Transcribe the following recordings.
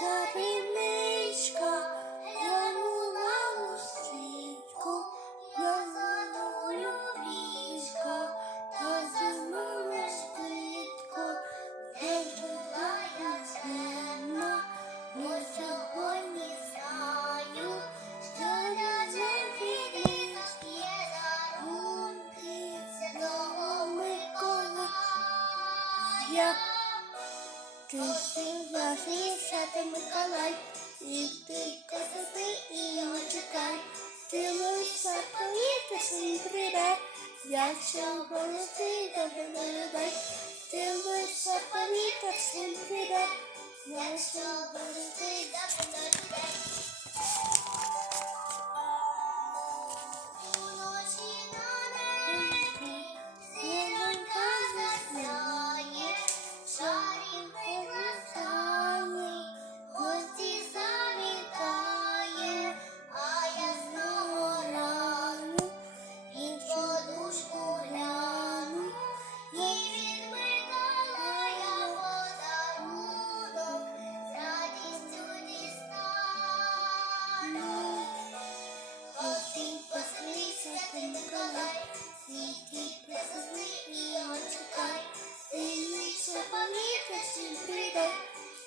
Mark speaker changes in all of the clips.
Speaker 1: Чарівничка, глянула у стрічку, я задолю річка, та зимує швидко, де була я темна, бо сьогодні знаю, що підліток є дарунки Святого Миколая. Ти сьогодні святий Миколай, і ти козаки і його чекай. Ти лише повітря я прийде, якщо голоси добре до людей. Ти лише повітря всім прийде, якщо голоси добре до людей.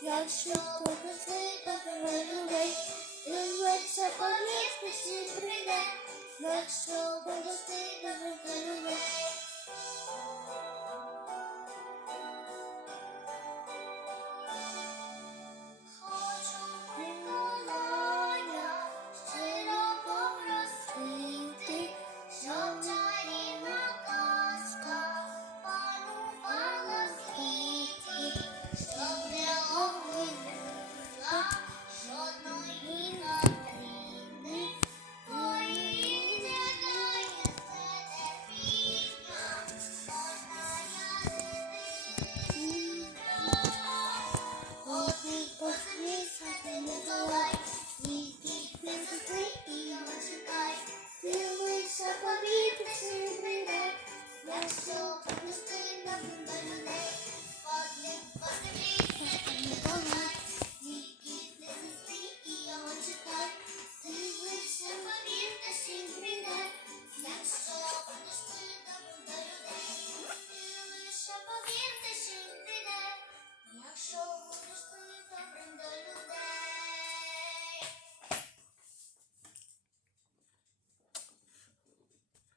Speaker 1: Якщо хто тебе людей. Ти лише повітря всім прийде, тебе людей. Christmas.